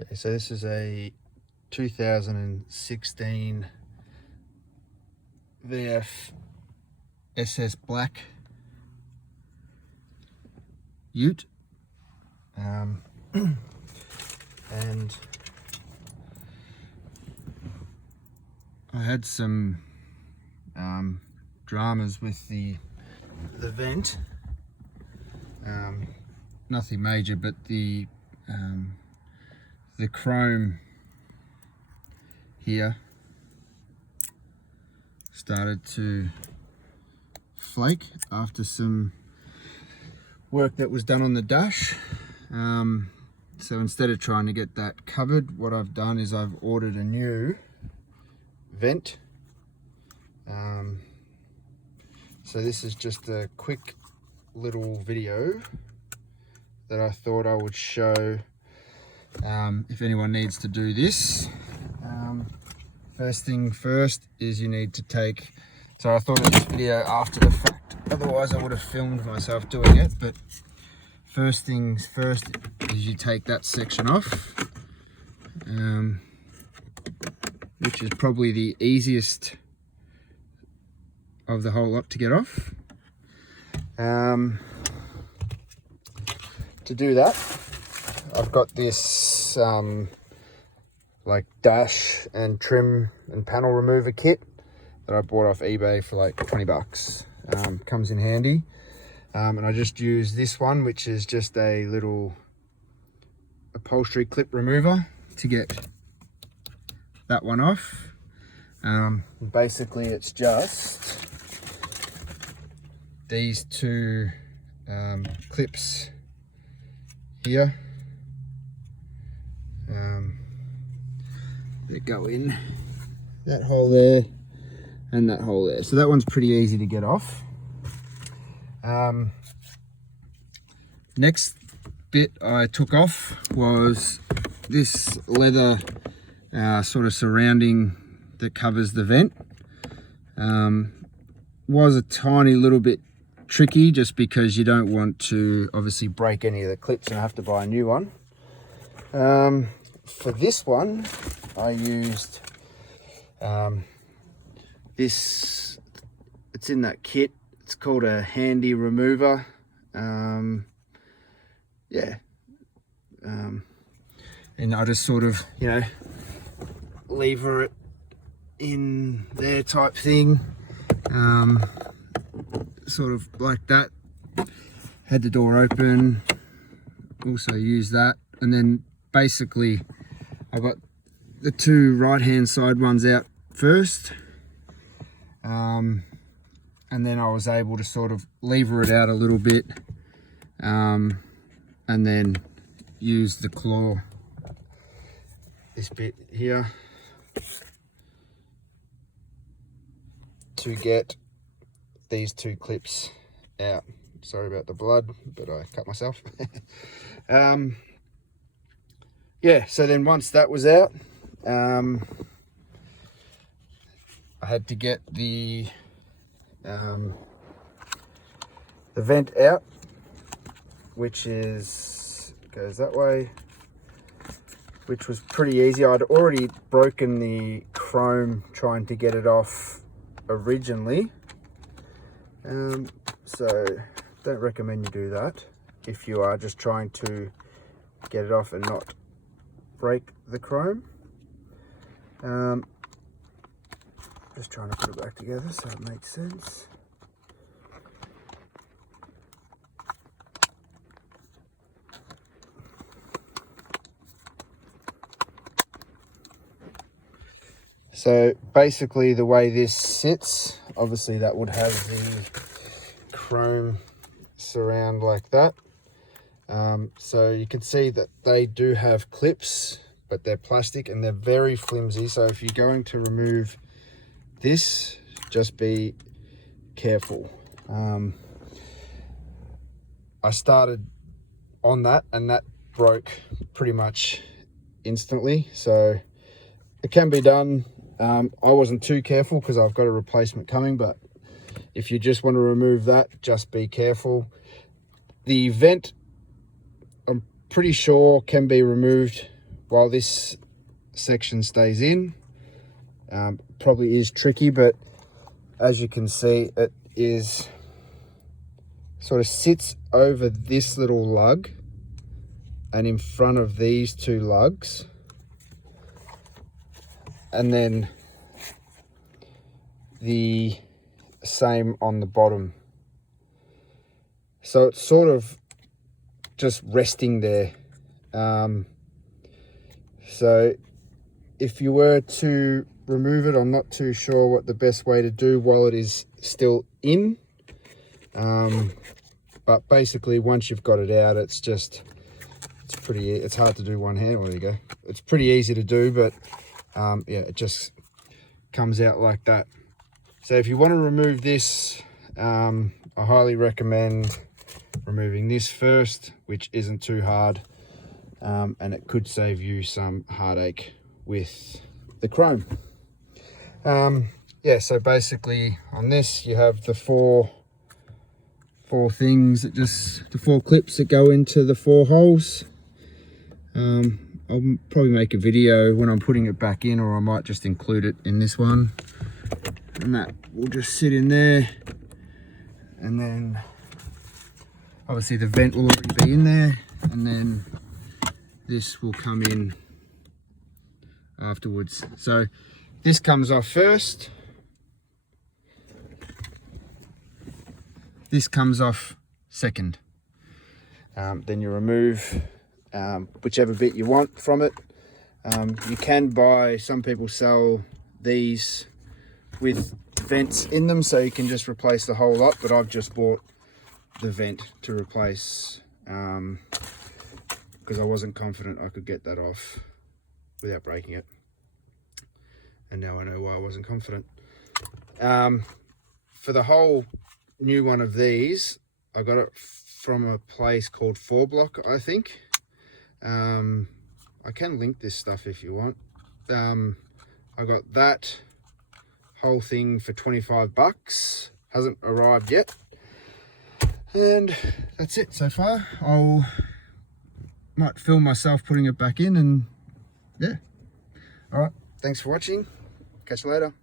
Okay, so this is a 2016 VF SS Black Ute, and I had some dramas with the vent. Nothing major, but the chrome here started to flake after some work that was done on the dash. So instead of trying to get that covered, what I've done is I've ordered a new vent. So this is just a quick little video that I thought I would show if anyone needs to do this. First thing first is you need to take, so I thought of this video after the fact, otherwise I would have filmed myself doing it, but first things first is you take that section off, which is probably the easiest of the whole lot to get off. To do that, I've got this like dash and trim and panel remover kit that I bought off eBay for like 20 bucks. Comes in handy. And I just use this one, which is just a little upholstery clip remover to get that one off. Basically it's just these two clips here that go in that hole there and that hole there. So that one's pretty easy to get off. Next bit I took off was this leather sort of surrounding that covers the vent. Was a tiny little bit tricky just because you don't want to obviously break any of the clips and have to buy a new one. For this one I used this, it's in that kit, it's called a handy remover. And I just sort of, lever it in there type thing, sort of like that. Had the door open, also used that, and then basically I got the two right hand side ones out first, and then I was able to sort of lever it out a little bit, and then use the claw, this bit here, to get these two clips out. Sorry about the blood, but I cut myself. Yeah, so then once that was out, I had to get the vent out, which goes that way, which was pretty easy. I'd already broken the chrome trying to get it off originally, so don't recommend you do that if you are just trying to get it off and not break the chrome. Just trying to put it back together so it makes sense. So basically the way this sits, obviously that would have the chrome surround like that. So you can see that they do have clips, but they're plastic and they're very flimsy. So if you're going to remove this, just be careful. I started on that and that broke pretty much instantly. So it can be done. I wasn't too careful because I've got a replacement coming, but if you just want to remove that, just be careful. The vent, I'm pretty sure, can be removed while this section stays in. Probably is tricky, but as you can see, it is sort of sits over this little lug and in front of these two lugs, and then the same on the bottom. So it's sort of just resting there. So if you were to remove it, I'm not too sure what the best way to do while it is still in. But basically once you've got it out, it's hard to do one hand. There you go. It's pretty easy to do, but yeah, it just comes out like that. So if you want to remove this, I highly recommend removing this first, which isn't too hard, and it could save you some heartache with the chrome. Yeah, so basically on this you have the four things the 4 clips that go into the 4 holes. I'll probably make a video when I'm putting it back in, or I might just include it in this one, and that will just sit in there. And then obviously the vent will already be in there, and then this will come in afterwards. So this comes off first, this comes off second. Then you remove whichever bit you want from it. You can buy, some people sell these with vents in them, so you can just replace the whole lot, but I've just bought the vent to replace because I wasn't confident I could get that off without breaking it, and now I know why I wasn't confident. For the whole new one of these, I got it from a place called 4 Block, I think. I can link this stuff if you want. I got that whole thing for 25 bucks. Hasn't arrived yet. And that's it so far. Might film myself putting it back in, and yeah. All right, thanks for watching. Catch you later.